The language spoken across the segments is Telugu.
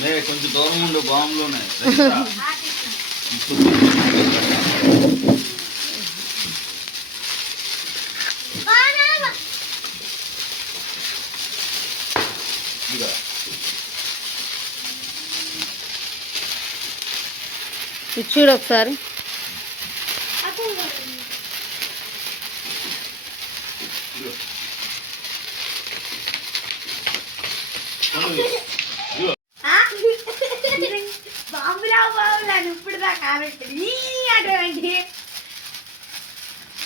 లే కొంచెం దూరం ఉండు బాంబులోనే ఇదిగో. ఇది చూడు ఒకసారి ఇదిగో. ఇదిగో.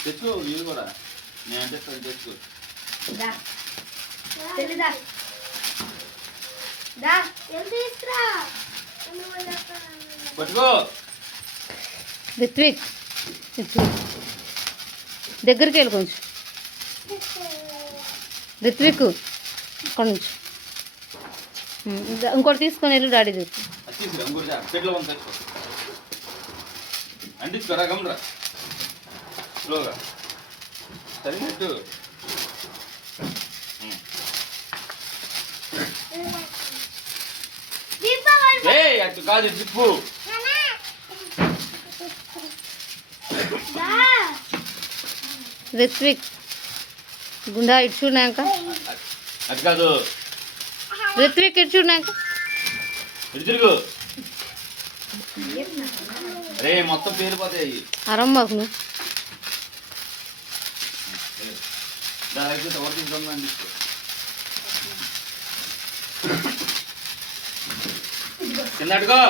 తెచ్చుకో నీళ్ళు కూడా. నేను అంటే తెచ్చుకో. పట్టుకో. రిత్విక్ దగ్గరికి వెళ్ళి కొంచెం. రిత్విక్ అక్కడ నుంచి ఇంకోటి తీసుకొని వెళ్ళి డాడీ చెప్పు. అది తెచ్చుకో అంటించుకోరా గమరా స్లోగా ఏ అటు కాదు తిప్పు. రిత్విక్ గుండా ఇటు చూడాక అటు కాదు. రిత్విక్ ఇటు తిరుగు. రే మొత్తం పేలిపోతాయి నువ్వు ఎవరు అందించుకో కింద అటుకో